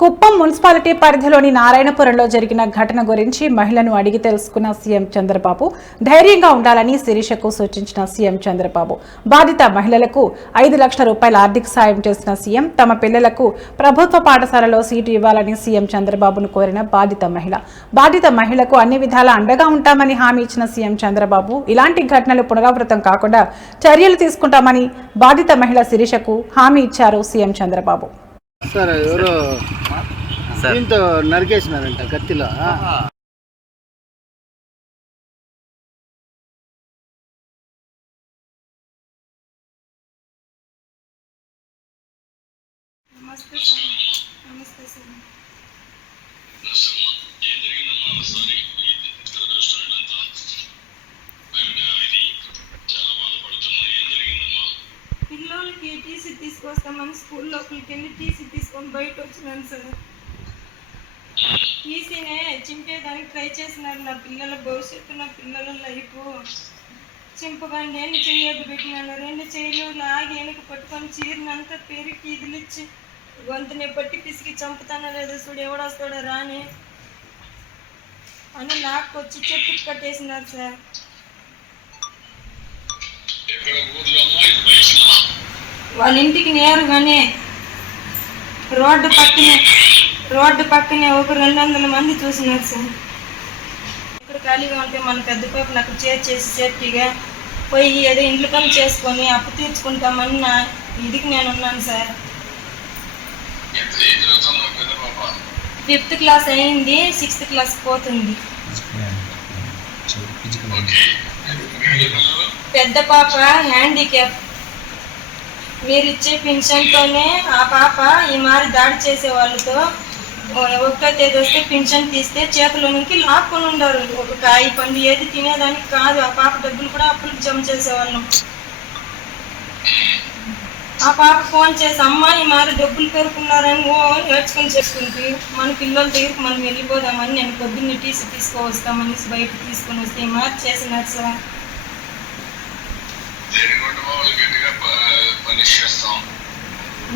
Kuppam municipality పరిధిలోని నారాయణపురంలో జరిగిన ఘటన గురించి మహిళను అడిగి తెలుసుకున్న సీఎం చంద్రబాబు ధైర్యంగా ఉండాలని శిరీషకు సూచించిన సీఎం చంద్రబాబు బాధిత మహిళలకు 5 లక్షల రూపాయల ఆర్థిక సాయం చేసిన సీఎం తమ పిల్లలకు ప్రభుత్వ పాఠశాలలో సీటు ఇవ్వాలని సీఎం చంద్రబాబును కోరిన బాధిత మహిళకు అన్ని విధాలా అండగా ఉంటామని హామీ ఇచ్చిన సీఎం చంద్రబాబు ఇలాంటి ఘటనలు పునరావృతం కాకుండా చర్యలు తీసుకుంటామని బాధిత మహిళ శిరీషకు హామీ ఇచ్చారు సీఎం చంద్రబాబు. సార్ ఎవరో దీంతో నరికేసినారంట కత్తిలో. నమస్తే సార్. పిల్లలకి టీసీ తీసుకొస్తామని స్కూల్ లోపలికి వెళ్ళి టీసీ తీసుకొని బయట వచ్చినాను సార్. టీసీనే చింపేదానికి ట్రై చేసినారు. నా పిల్లల భవిష్యత్తు, నా పిల్లల లైఫ్ చింపగా నేను చెయ్యొద్దు పెట్టినాను. 2 చెయ్యలు లాగి వెనక పట్టుకొని చీరనంతా పెరిగి ఇదిలిచ్చి గొంతుని పట్టి పిసికి చంపుతానో లేదో చూడు, ఎవడొస్తాడో రాని అని లాక్కొచ్చి చెట్టుకు కట్టేసినారు సార్. వాళ్ళ ఇంటికి నేరుగానే రోడ్డు పక్కనే ఒక 200 మంది చూసినారు సార్. ఇక్కడ ఖాళీగా ఉంటే మన పెద్ద పాపను అక్కడ చేర్చేసి సేఫ్టీగా పోయి ఏదో ఇంట్లో పని చేసుకొని అప్పు తీర్చుకుంటామని నా ఇదికి నేను ఉన్నాను సార్. 5th క్లాస్ అయింది, 6th క్లాస్ పోతుంది. పెద్ద పాప హ్యాండిక్యాప్. మీరు ఇచ్చే పింఛన్తోనే ఆ పాప ఈ మారి దాడి చేసే వాళ్ళతో 1వ తేదీ వస్తే పింఛన్ తీస్తే చేతిలో నుంచి లాక్కొని ఉండరు. ఒక కాయ పండు ఏది తినేదానికి కాదు. ఆ పాప డబ్బులు కూడా అప్పులకు జమ చేసేవాళ్ళం. ఆ పాప ఫోన్ చేసి అమ్మ ఈ మారి డబ్బులు పెరుకున్నారని నేర్చుకొని చేసుకుంటే మన పిల్లల దగ్గరికి మనం వెళ్ళిపోదామని నేను పొద్దున్నే టీసీ తీసుకువస్తామని బయట తీసుకొని వస్తే ఈ మారి చేసినారు సార్.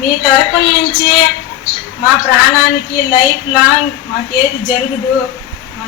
మీ తరపున నుంచి మా ప్రాణానికి లైఫ్ లాంగ్ మాకేది జరగదు. మా